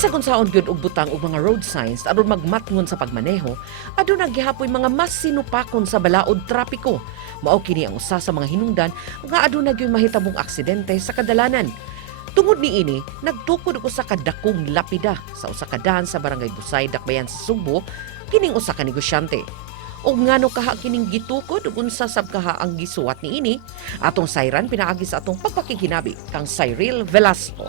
Bisag unsaon gyud og butang og mga road signs aron magmatngon sa pagmaneho, aduna gihapoy mga mas sinupakon sa balaod trapiko. Mao kini ang usa sa mga hinungdan nga aduna gyud mahitabong aksidente sa kadalanan. Tungod niini, nagtukod og usa ka dakong lapida sa usa ka dahan sa barangay Busay, Dakbayan sa Subo, kining usa ka negosyante. O ngano kaha kining gitukod ug unsa sab kaha ang gisuwat niini, atong sayran pinaagi sa atong pagpakikinabi kang Cyril Velasco.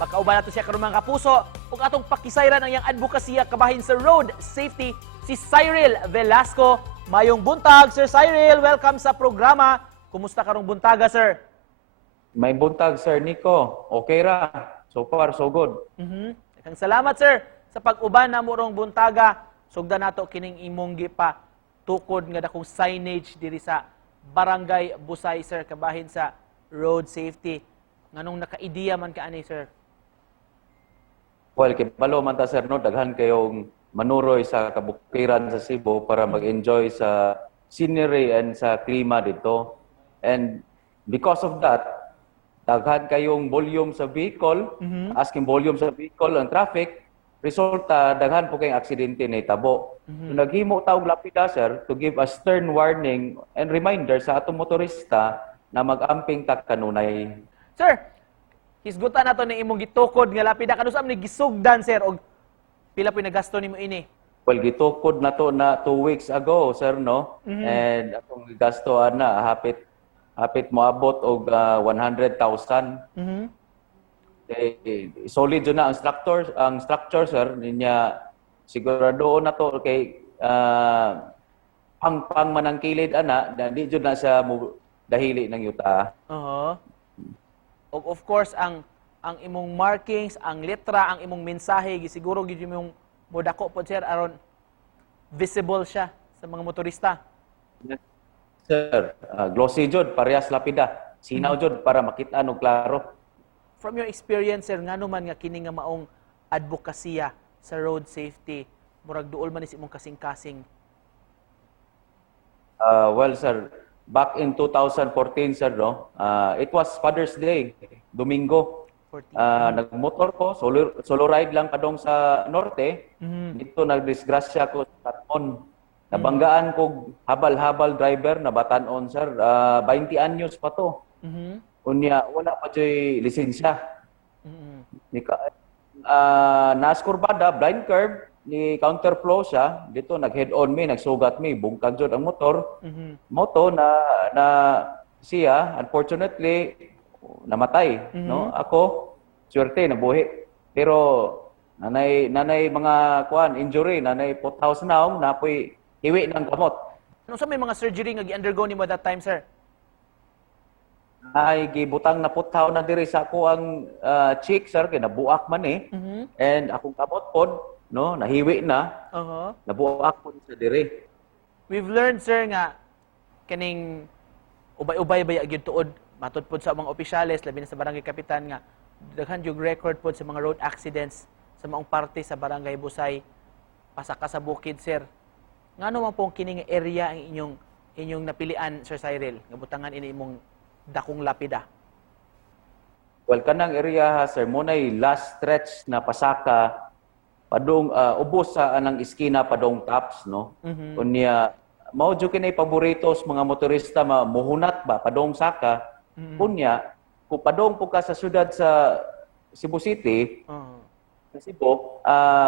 Makauban nato siya karon mga kapuso ug atong pakisayran ang iyang advokasya kabahin sa road safety si Cyril Velasco. Mayong buntag, Sir Cyril. Welcome sa programa. Kumusta karong buntaga, sir? May buntag, Sir Nico. Okay ra. So far, so good. Kang salamat, sir, sa pag-uban na mo rong buntaga. Sugdan nato kining imong gipa tukod nga dakong signage diri sa Barangay Busay, sir, kabahin sa road safety. Nganong naka-ideya man ka ani, sir? Well, kibalo man ta, Sir, no? Daghan kayong manuroy sa kabukiran sa Cebu para mag-enjoy sa scenery and sa klima dito. And because of that, daghan kayong volume sa vehicle, asking volume sa vehicle ang traffic, resulta, daghan po kayong aksidente na itabo. So, naghimo taong lapida, sir, to give a stern warning and reminder sa atong motorista na mag-amping tak kanunay. Sir, hisgutan nato ni imong gitukod nga lapida kanus am ni gisugdan, sir, og pila po'y nagasto nimo ini? Well, gitukod na to na 2 weeks ago, sir, no? And atong gastoan na hapit moabot og 100,000. Solid yun na ang structure, sir, niya siguradoon na to kay pang manang kilid ana, di jud na siya dahili ng yuta. Og of course ang imong markings, ang letra, ang imong mensahe gisiguro gid imong modako pod, sir, aron visible siya sa mga motorista. Sir, glossy jud, parehas lapida. Sinaw jud para makita og klaro. From your experience, sir, ngano man nga kini nga maong advokasya sa road safety, murag duol man is imong kasing-kasing? Well, sir, back in 2014, sir, no, it was Father's Day, Domingo. Nagmotor ko, solo ride lang padong sa norte. Dito nagdisgrasya ko sa Taton. Nabanggaan ko habal-habal driver na batanon, sir. 20 anyos pa to. Unya, wala pa siya lisensya. Naskurbada, blind curve, ni counterflow siya. Dito nag-head-on me, nagsugat me, bungkag jud ang motor. Moto na siya, unfortunately, namatay. No? Ako, swerte, nabuhi. Pero nanay mga injury, nanay puthouse now, napoy hiwi ng kamot. Ano sa may mga surgery nga gi-undergo nimo that time, sir? Ay gibutang na puthaw na diri sa ako ang cheek, sir, kay nabuak man eh. And akong kamot pod, no, nahiwi na. Nabuak pod sa diri. We've learned, sir, nga kaning ubay-ubay ba gyud tuod matud pod sa mga opisyales labi na sa barangay kapitan nga daghan jud record pod sa mga road accidents sa maong parte sa Barangay Busay, pasaka sa bukid, sir. Ngano man pong kining area ang inyong napilian, Sir Cyril, nga butangan ini imong dakong lapida? Well, kanang area, sir, munay last stretch na pasaka padong ubos sa anang iskina padong tops, no? Kunya mao jud kinay paboritos mga motorista muhunat ba padong saka. Kunya kung padong po ka sa syudad sa Cebu City, sa Cebu,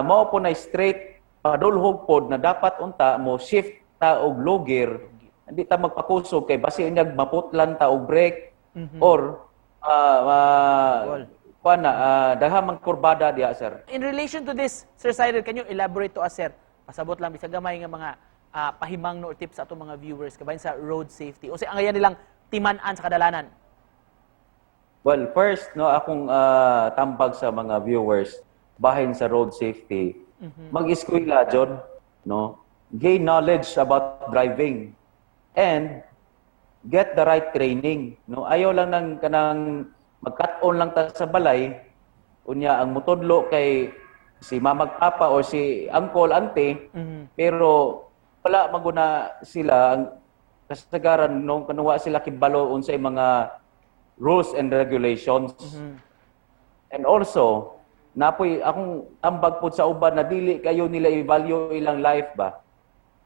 mao po na straight padulhog pod na dapat unta mo shift ta og low gear. Hindi ta magpakusog kay basi unyag maputlan ta og brake or daghang mang kurbada diya, sir. In relation to this, Sir Cyril, can you elaborate to us, sir? Pasabot lang bisag gamay nga mga pahimang no tips sa atong mga viewers kabahin sa road safety. O ang ayan nilang timan-an sa kadalanan. Well, first, no, akong tambag sa mga viewers bahin sa road safety. Mag-eskwela jud, no? Gain knowledge about driving and get the right training, no? Ayaw lang nang kanang mag-cut-on lang ta sa balay, unya ang mutudlo kay si mamagpapa o si uncle, auntie, pero wala maguna sila ang kasagaran nung kanuwa sila kibalo unsay mga rules and regulations. And also, napoy akong tambag pod sa uban na dili kayo nila i-value ilang life ba.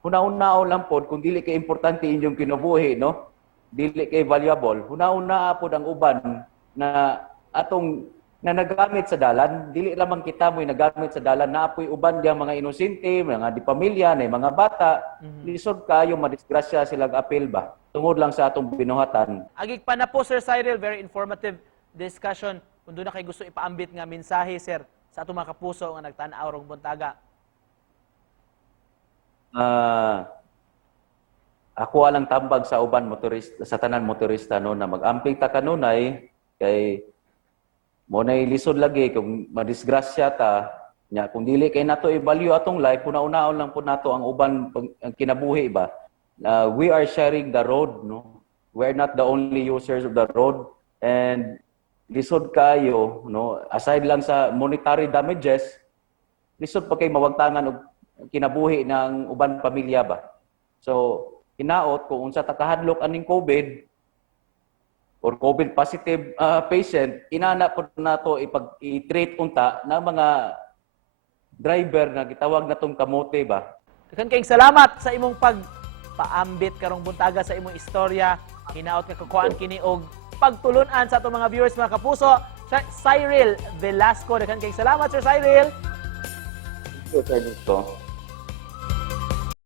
Huna-unao lang pod kung dili kay importante inyong kinabuhi, no? Dili kay valuable. Huna-una pod ang uban na atong na nagamit sa dalan, dili lamang kita mo'y nagamit sa dalan, naapoy uban diyang mga inosente, mga di pamilya, na mga bata, lisod kayo madisgrasya silang apil ba? Tungod lang sa atong binuhatan. Agig pa na po, Sir Cyril, very informative discussion. Kung doon na kayo gusto ipaambit nga mensahe, sir, sa atong mga kapuso nga nagtanaw rong buntaga. Ako alang tambag sa uban motorista, sa tanan motorista no na mag-amping ta kanunay kay mo nay lisod lagi kung madisgrasya ta nya kung dili kay nato i-value atong life una-unaon lang po nato ang uban ang kinabuhi ba. We are sharing the road no. We are not the only users of the road and lisod kayo no aside lang sa monetary damages lisod pa kay mawagtangan og kinabuhi ng uban pamilya ba. So hinaot kung unsa ta kahadlok aning COVID or COVID positive patient, inana po nato i-treat unta ng mga driver na gitawag natong kamote ba. Daghan kayong salamat sa imong pagpaambit karong buntaga sa imong istorya. Hinaot nga kukuan kini og pagtulun-an sa atong mga viewers, mga kapuso. Cyril Velasco, daghan kayong salamat, Sir Cyril. Thank you, Sir Nico.